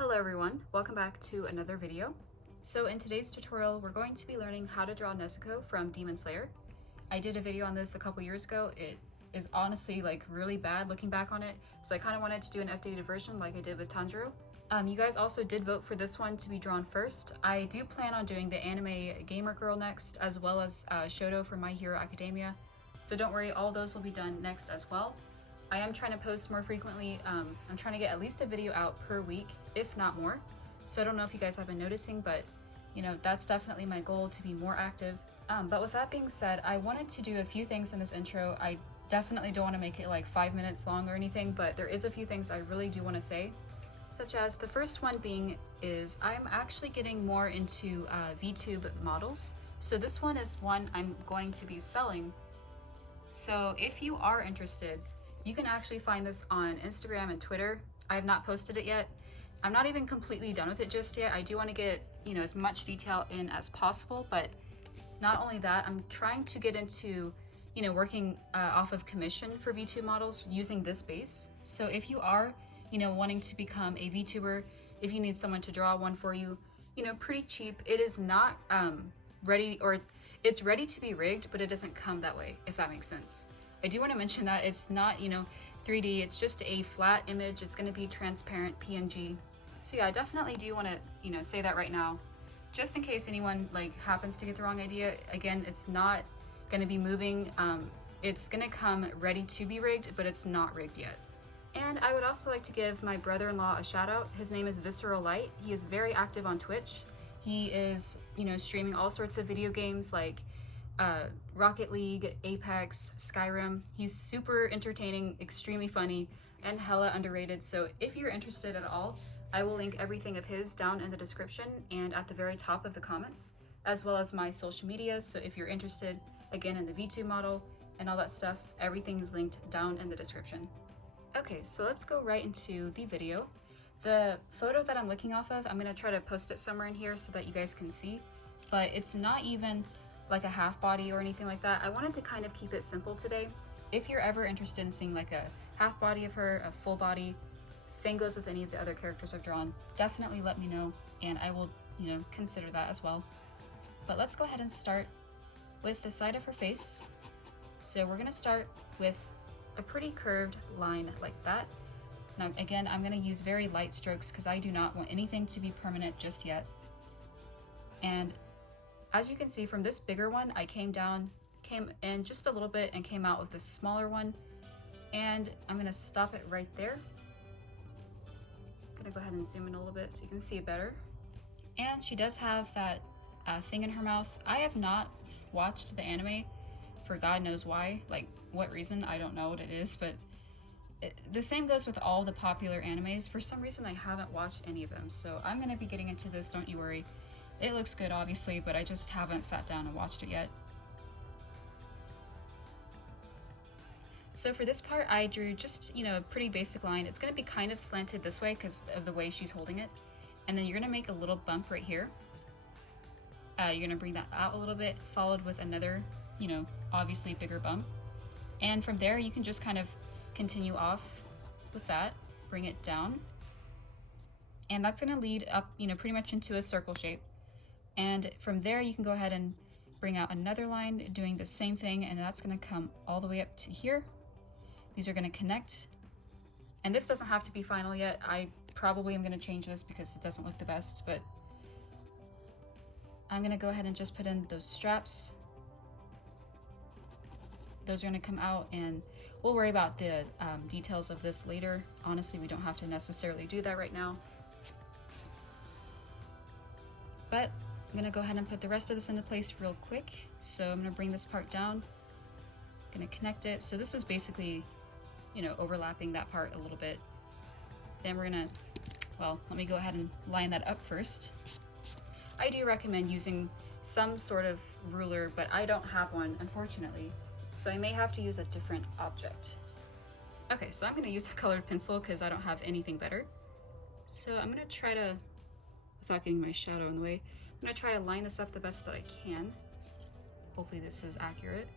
Hello everyone, welcome back to another video. So in today's tutorial, we're going to be learning how to draw Nezuko from Demon Slayer. I did a video on this a couple years ago. It is honestly like really bad looking back on it, so I kind of wanted to do an updated version like I did with Tanjiro. You guys also did vote for this one to be drawn first. I do plan on doing the anime Gamer Girl next, as well as Shoto from My Hero Academia. So don't worry, all those will be done next as well. I am trying to post more frequently. I'm trying to get at least a video out per week, if not more. So I don't know if you guys have been noticing, but you know, that's definitely my goal, to be more active. But with that being said, I wanted to do a few things in this intro. I definitely don't want to make it like 5 minutes long or anything, but there is a few things I really do want to say. Such as the first one being is I'm actually getting more into VTube models. So this one is one I'm going to be selling. So if you are interested, you can actually find this on Instagram and Twitter. I have not posted it yet. I'm not even completely done with it just yet. I do want to get, you know, as much detail in as possible, but not only that, I'm trying to get into, you know, working off of commission for VTube models using this base. So if you are, you know, wanting to become a VTuber, if you need someone to draw one for you, you know, pretty cheap. It is not ready, or it's ready to be rigged, but it doesn't come that way, if that makes sense. I do want to mention that it's not, you know, 3D, it's just a flat image. It's going to be transparent PNG. So yeah, I definitely do want to, you know, say that right now, just in case anyone like happens to get the wrong idea. Again, it's not going to be moving. It's going to come ready to be rigged, but it's not rigged yet. And I would also like to give my brother-in-law a shout out. His name is Visceral Light. He is very active on Twitch. He is, you know, streaming all sorts of video games like Rocket League, Apex, Skyrim. He's super entertaining, extremely funny, and hella underrated. So if you're interested at all, I will link everything of his down in the description and at the very top of the comments, as well as my social medias. So if you're interested, again, in the VTube model and all that stuff, everything's linked down in the description. Okay, so let's go right into the video. The photo that I'm looking off of, I'm gonna try to post it somewhere in here so that you guys can see, but it's not even like a half body or anything like that. I wanted to kind of keep it simple today. If you're ever interested in seeing like a half body of her, a full body, same goes with any of the other characters I've drawn, definitely let me know and I will, you know, consider that as well. But let's go ahead and start with the side of her face. So we're gonna start with a pretty curved line like that. Now again, I'm gonna use very light strokes because I do not want anything to be permanent just yet. And as you can see from this bigger one, I came in just a little bit and came out with this smaller one. And I'm gonna stop it right there. I'm gonna go ahead and zoom in a little bit so you can see it better. And she does have that thing in her mouth. I have not watched the anime for God knows why, like what reason, I don't know what it is, but the same goes with all the popular animes. For some reason, I haven't watched any of them, so I'm gonna be getting into this, don't you worry. It looks good, obviously, but I just haven't sat down and watched it yet. So for this part, I drew just, you know, a pretty basic line. It's gonna be kind of slanted this way because of the way she's holding it. And then you're gonna make a little bump right here. You're gonna bring that out a little bit, followed with another, you know, obviously bigger bump. And from there, you can just kind of continue off with that, bring it down. And that's gonna lead up, you know, pretty much into a circle shape. And from there, you can go ahead and bring out another line doing the same thing, and that's gonna come all the way up to here. These are gonna connect. And this doesn't have to be final yet. I probably am gonna change this because it doesn't look the best, but I'm gonna go ahead and just put in those straps. Those are gonna come out, and we'll worry about the details of this later. Honestly, we don't have to necessarily do that right now. But I'm gonna go ahead and put the rest of this into place real quick. So I'm gonna bring this part down, gonna connect it. So this is basically, you know, overlapping that part a little bit. Then we're gonna, well, let me go ahead and line that up first. I do recommend using some sort of ruler, but I don't have one, unfortunately. So I may have to use a different object. Okay, so I'm gonna use a colored pencil because I don't have anything better. So I'm gonna try to, without getting my shadow in the way, I'm gonna try to line this up the best that I can. Hopefully this is accurate.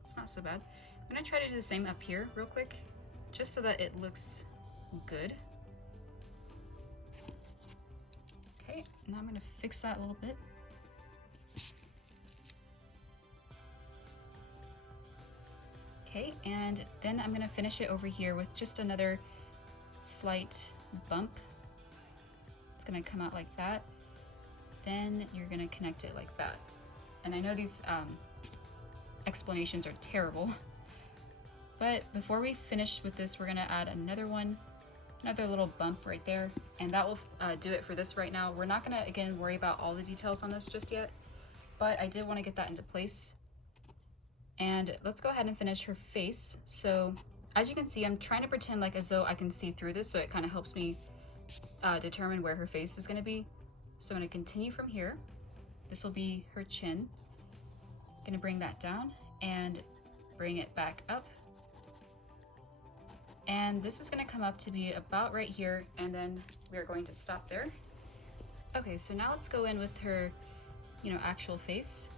It's not so bad. I'm gonna try to do the same up here real quick. just so that it looks good. Okay, now I'm gonna fix that a little bit. Okay, and then I'm gonna finish it over here with just another slight bump. It's gonna come out like that. Then you're gonna connect it like that. And I know these explanations are terrible, but before we finish with this, we're gonna add another one, another little bump right there, and that will do it for this right now. We're not gonna, again, worry about all the details on this just yet, but I did wanna get that into place. And let's go ahead and finish her face. So as you can see, I'm trying to pretend like as though I can see through this, so it kind of helps me determine where her face is gonna be. So I'm gonna continue from here. This will be her chin. Gonna bring that down and bring it back up. And this is gonna come up to be about right here, and then we are going to stop there. Okay, so now let's go in with her, actual face.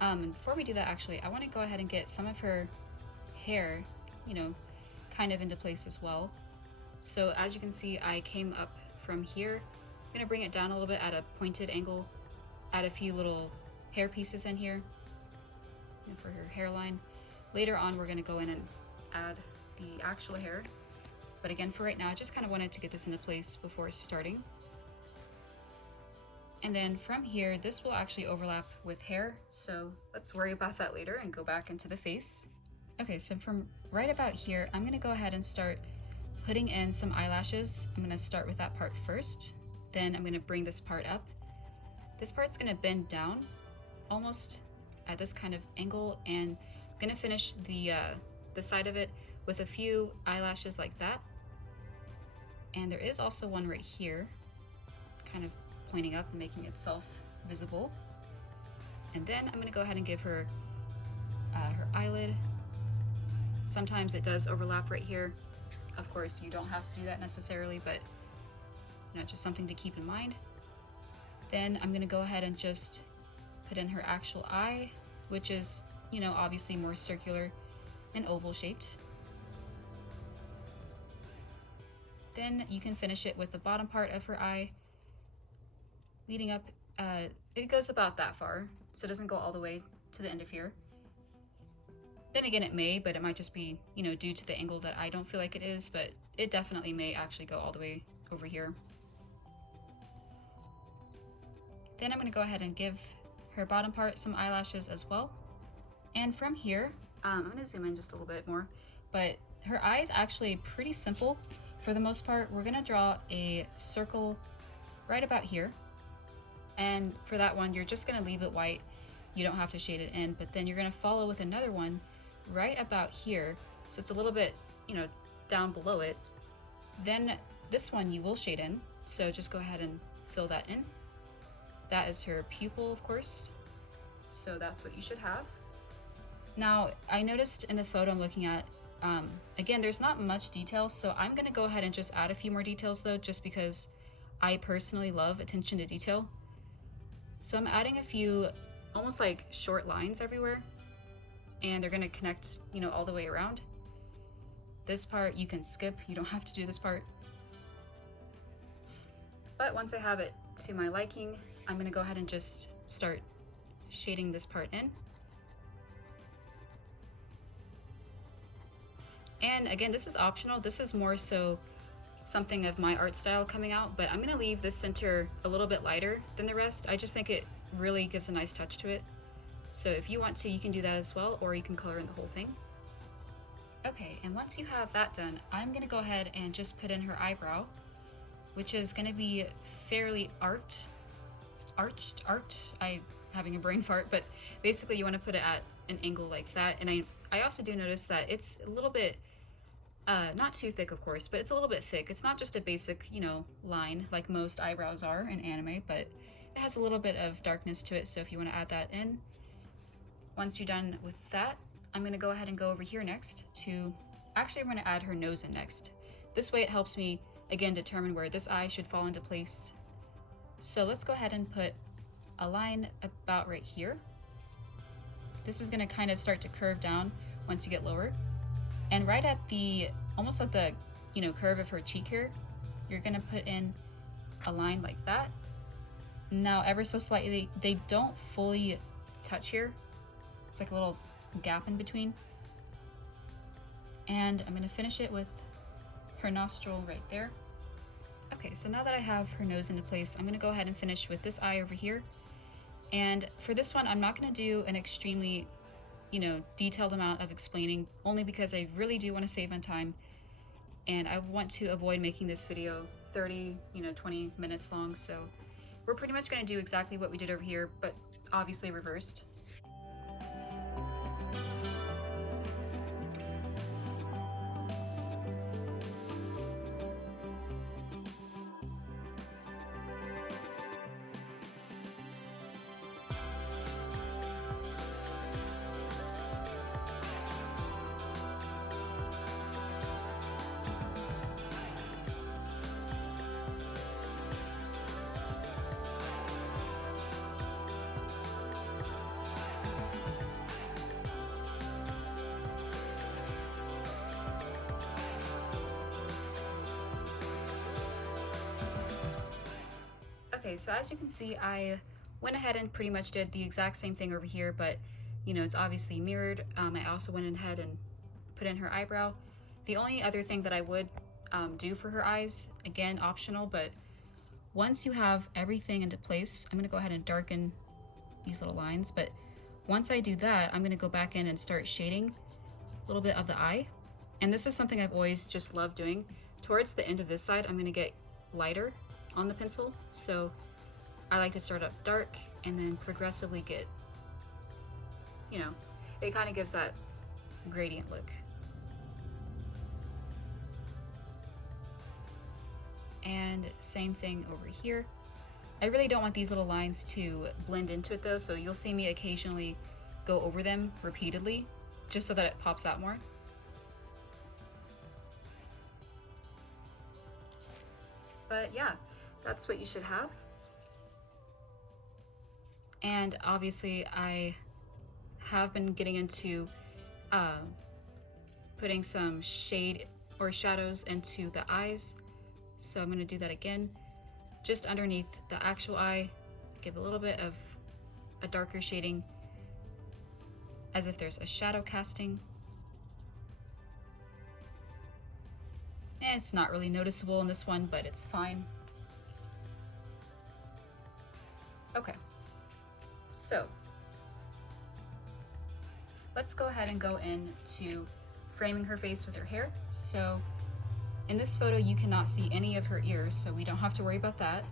And before we do that, actually, I want to go ahead and get some of her hair, kind of into place as well. So as you can see, I came up from here. I'm gonna bring it down a little bit at a pointed angle, add a few little hair pieces in here for her hairline. Later on, we're gonna go in and add the actual hair. But again, for right now, I just kind of wanted to get this into place before starting. And then from here, this will actually overlap with hair, so let's worry about that later and go back into the face. Okay, so from right about here, I'm gonna go ahead and start putting in some eyelashes. I'm gonna start with that part first, then I'm gonna bring this part up. This part's gonna bend down, almost at this kind of angle, and I'm gonna finish the side of it with a few eyelashes like that. And there is also one right here, kind of pointing up and making itself visible. And then I'm gonna go ahead and give her her eyelid. Sometimes it does overlap right here. Of course, you don't have to do that necessarily, but just something to keep in mind. Then I'm gonna go ahead and just put in her actual eye, which is, obviously more circular and oval shaped. Then you can finish it with the bottom part of her eye, leading up. It goes about that far, so it doesn't go all the way to the end of here. Then again, it may, but it might just be, due to the angle that I don't feel like it is, but it definitely may actually go all the way over here. Then I'm gonna go ahead and give her bottom part some eyelashes as well. And from here, I'm gonna zoom in just a little bit more, but her eye is actually pretty simple. For the most part, we're gonna draw a circle right about here. And for that one, you're just gonna leave it white. You don't have to shade it in, but then you're gonna follow with another one right about here. So it's a little bit, down below it. Then this one you will shade in. So just go ahead and fill that in. That is her pupil, of course. So that's what you should have. Now, I noticed in the photo I'm looking at, again, there's not much detail. So I'm gonna go ahead and just add a few more details though, just because I personally love attention to detail. So I'm adding a few almost like short lines everywhere, and they're gonna connect, all the way around. This part you can skip, you don't have to do this part. But once I have it to my liking, I'm gonna go ahead and just start shading this part in. And again, this is optional. This is more so something of my art style coming out, but I'm gonna leave this center a little bit lighter than the rest. I just think it really gives a nice touch to it. So if you want to, you can do that as well, or you can color in the whole thing. Okay, and once you have that done, I'm gonna go ahead and just put in her eyebrow, which is gonna be fairly arched. I'm having a brain fart, but basically you wanna put it at an angle like that. And I also do notice that it's a little bit, not too thick, of course, but it's a little bit thick. It's not just a basic, line like most eyebrows are in anime, but it has a little bit of darkness to it. So if you want to add that in, once you're done with that, I'm going to go ahead and go over here next to, actually I'm going to add her nose in next. This way it helps me, again, determine where this eye should fall into place. So let's go ahead and put a line about right here. This is going to kind of start to curve down once you get lower. And right at the, almost like the, you know, curve of her cheek here, you're gonna put in a line like that. Now, ever so slightly, they don't fully touch here. It's like a little gap in between. And I'm gonna finish it with her nostril right there. Okay, so now that I have her nose into place, I'm gonna go ahead and finish with this eye over here. And for this one, I'm not gonna do an extremely, you know, detailed amount of explaining, only because I really do want to save my time. And I want to avoid making this video 30, 20 minutes long. So we're pretty much gonna do exactly what we did over here, but obviously reversed. Okay, so as you can see, I went ahead and pretty much did the exact same thing over here, but it's obviously mirrored. I also went ahead and put in her eyebrow. The only other thing that I would do for her eyes, again, optional, but once you have everything into place, I'm gonna go ahead and darken these little lines, but once I do that, I'm gonna go back in and start shading a little bit of the eye. And this is something I've always just loved doing. Towards the end of this side, I'm gonna get lighter on the pencil, so I like to start up dark and then progressively get, it kind of gives that gradient look. And same thing over here. I really don't want these little lines to blend into it though, so you'll see me occasionally go over them repeatedly just so that it pops out more. But yeah, that's what you should have. And obviously I have been getting into putting some shade or shadows into the eyes. So I'm gonna do that again, just underneath the actual eye, give a little bit of a darker shading as if there's a shadow casting. And it's not really noticeable in this one, but it's fine. Okay, so let's go ahead and go into framing her face with her hair. So in this photo, you cannot see any of her ears, so we don't have to worry about that.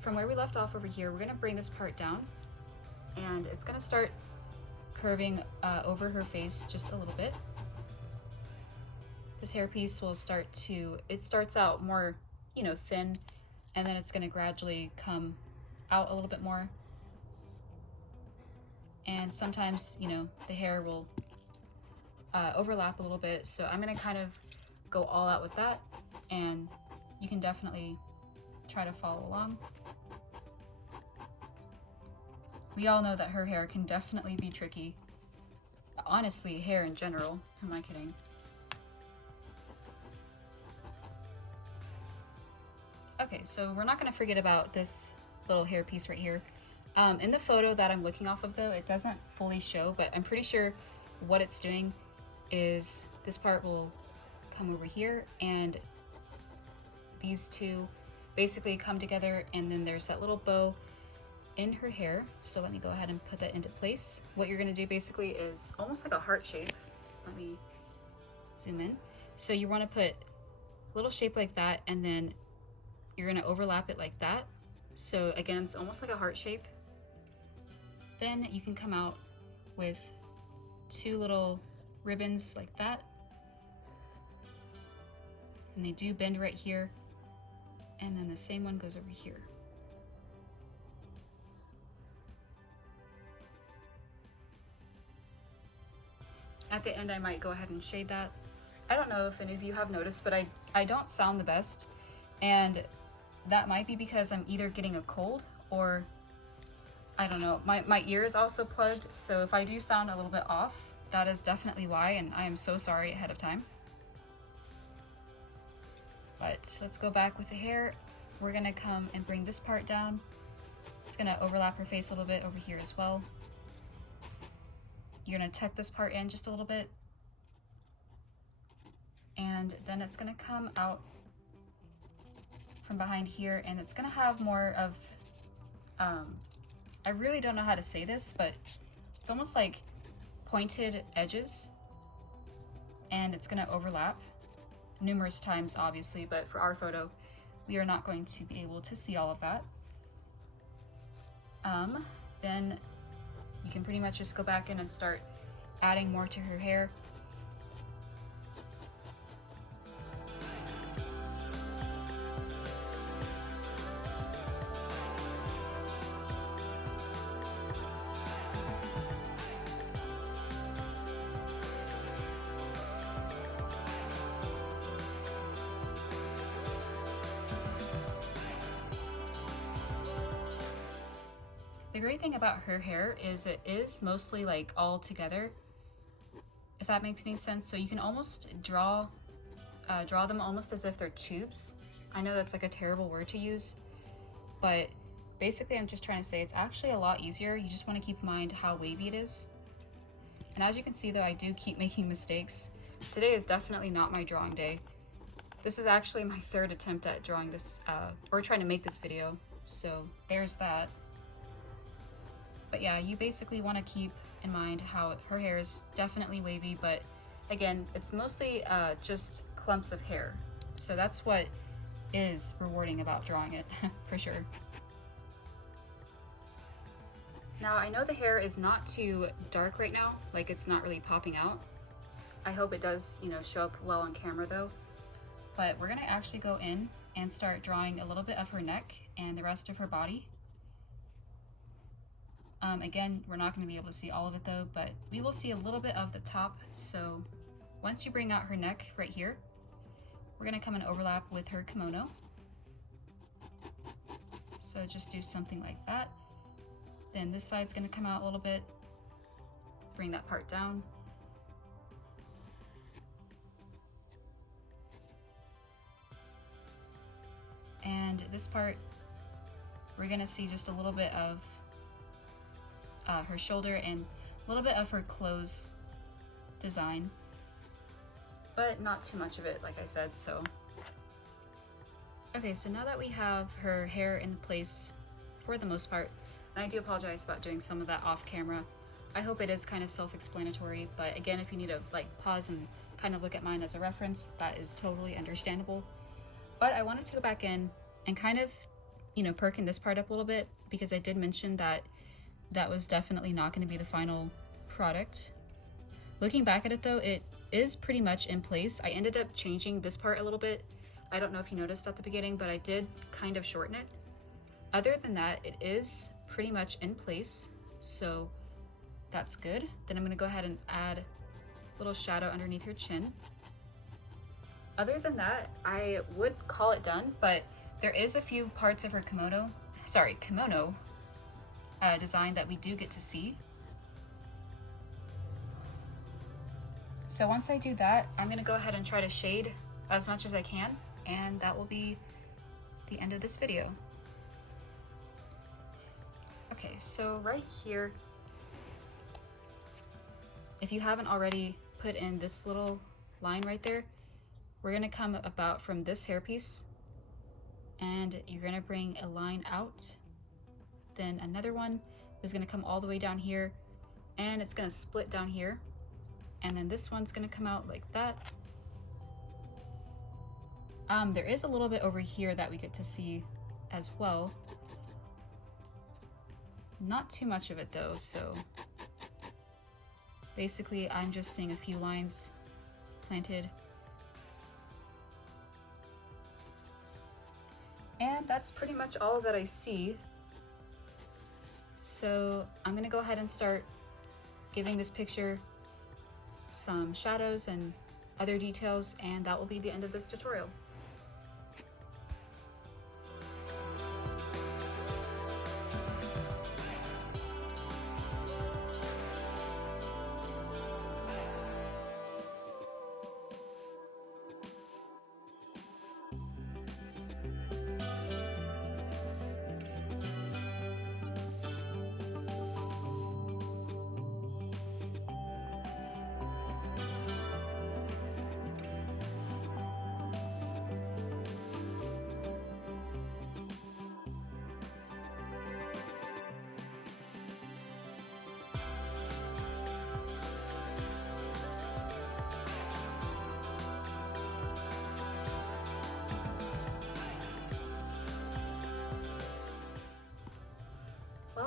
From where we left off over here, we're gonna bring this part down, and it's gonna start curving over her face just a little bit. This hairpiece will start to, it starts out more, thin, and then it's gonna gradually come out a little bit more. And sometimes, the hair will overlap a little bit, so I'm gonna kind of go all out with that, and you can definitely try to follow along. We all know that her hair can definitely be tricky. Honestly, hair in general. Who am I kidding? Okay, so we're not gonna forget about this little hair piece right here. In the photo that I'm looking off of though, it doesn't fully show, but I'm pretty sure what it's doing is this part will come over here and these two basically come together, and then there's that little bow in her hair. So let me go ahead and put that into place. What you're gonna do basically is almost like a heart shape. Let me zoom in. So you wanna put a little shape like that, and then you're gonna overlap it like that. So again, it's almost like a heart shape. Then you can come out with two little ribbons like that. And they do bend right here. And then the same one goes over here. At the end, I might go ahead and shade that. I don't know if any of you have noticed, but I don't sound the best. And that might be because I'm either getting a cold or I don't know. My ear is also plugged, so if I do sound a little bit off, that is definitely why, and I am so sorry ahead of time. But let's go back with the hair. We're gonna come and bring this part down. It's gonna overlap her face a little bit over here as well. You're gonna tuck this part in just a little bit. And then it's gonna come out from behind here, and it's gonna have more of, I really don't know how to say this, but it's almost like pointed edges, and it's gonna overlap numerous times, obviously, but for our photo, we are not going to be able to see all of that. Then you can pretty much just go back in and start adding more to her hair. The great thing about her hair is it is mostly like all together, if that makes any sense. So you can almost draw them almost as if they're tubes. I know that's like a terrible word to use, but basically I'm just trying to say it's actually a lot easier. You just want to keep in mind how wavy it is. And as you can see though, I do keep making mistakes. Today is definitely not my drawing day. This is actually my third attempt at drawing this, or trying to make this video. So there's that. But yeah, you basically want to keep in mind how her hair is definitely wavy, but again, it's mostly just clumps of hair. So that's what is rewarding about drawing it, for sure. Now, I know the hair is not too dark right now, like it's not really popping out. I hope it does, show up well on camera though. But we're gonna actually go in and start drawing a little bit of her neck and the rest of her body. Again, we're not going to be able to see all of it though, but we will see a little bit of the top. So once you bring out her neck right here, we're going to come and overlap with her kimono. So just do something like that. Then this side's going to come out a little bit. Bring that part down. And this part, we're going to see just a little bit of her shoulder and a little bit of her clothes design, but not too much of it, like I said. So okay, so now that we have her hair in place for the most part, and I do apologize about doing some of that off camera. I hope it is kind of self-explanatory, but again, if you need to like pause and kind of look at mine as a reference, that is totally understandable. But I wanted to go back in and kind of, perk this part up a little bit, because I did mention that was definitely not going to be the final product. Looking back at it though, it is pretty much in place. I ended up changing this part a little bit. I don't know if you noticed at the beginning, but I did kind of shorten it. Other than that, it is pretty much in place, so that's good. Then I'm going to go ahead and add a little shadow underneath her chin. Other than that, I would call it done, but there is a few parts of her kimono design that we do get to see. So once I do that, I'm going to go ahead and try to shade as much as I can, and that will be the end of this video. Okay, so right here, if you haven't already put in this little line right there, we're going to come about from this hairpiece, and you're going to bring a line out. Then another one is going to come all the way down here, and it's going to split down here, and then this one's going to come out like that. There is a little bit over here that we get to see as well. Not too much of it though, so basically I'm just seeing a few lines planted. And that's pretty much all that I see. So I'm gonna go ahead and start giving this picture some shadows and other details, and that will be the end of this tutorial.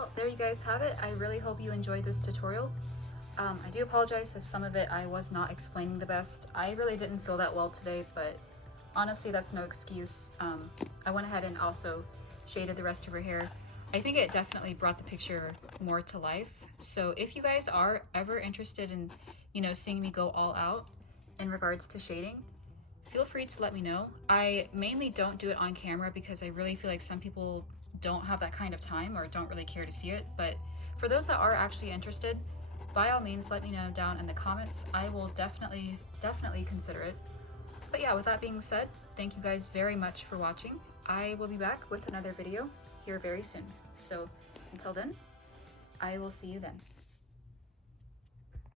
well, there you guys have it. I really hope you enjoyed this tutorial. I do apologize if some of it I was not explaining the best. I really didn't feel that well today, but honestly, that's no excuse. I went ahead and also shaded the rest of her hair. I think it definitely brought the picture more to life. So if you guys are ever interested in, you know, seeing me go all out in regards to shading, feel free to let me know. I mainly don't do it on camera because I really feel like some people don't have that kind of time or don't really care to see it. But for those that are actually interested, by all means, let me know down in the comments. I will definitely consider it. But yeah, with that being said, thank you guys very much for watching. I will be back with another video here very soon. So until then, I will see you then.